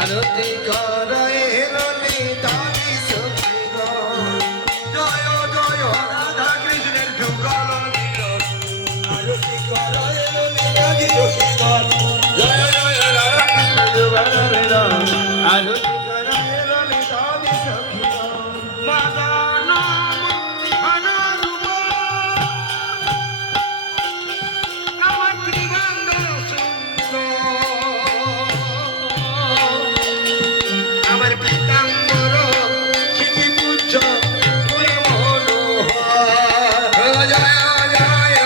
আরতি করে ললিতানি সখী গো জয় জয় রাধা কৃষ্ণের যুগল মিলন আরতি করে ললিতানি সখী গো জয় জয় রাধা কৃষ্ণের যুগল মিলন আরতি করে ললিতানি সখী গো মদন আনন্দ আমার ত্রিভঙ্গ আমার পিতাম্বর শিখিপুচ্ছ পুরে মনোহর জয় জয়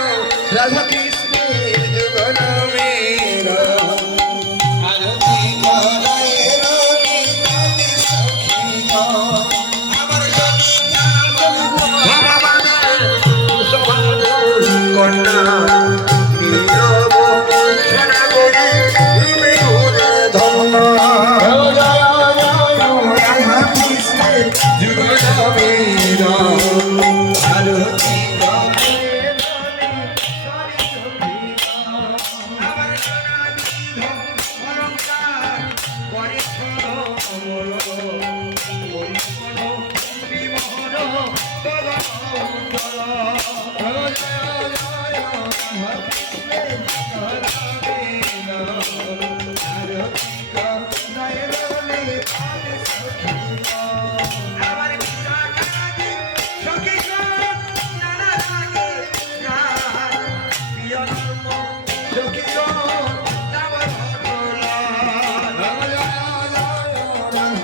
রাধা কৃষ্ণের যুগল মের আরতি করায় ললিতানি সখী গো আমার ভগবানের সভার কন্যা নীরব সোনাগরি মেহুর ধন Hare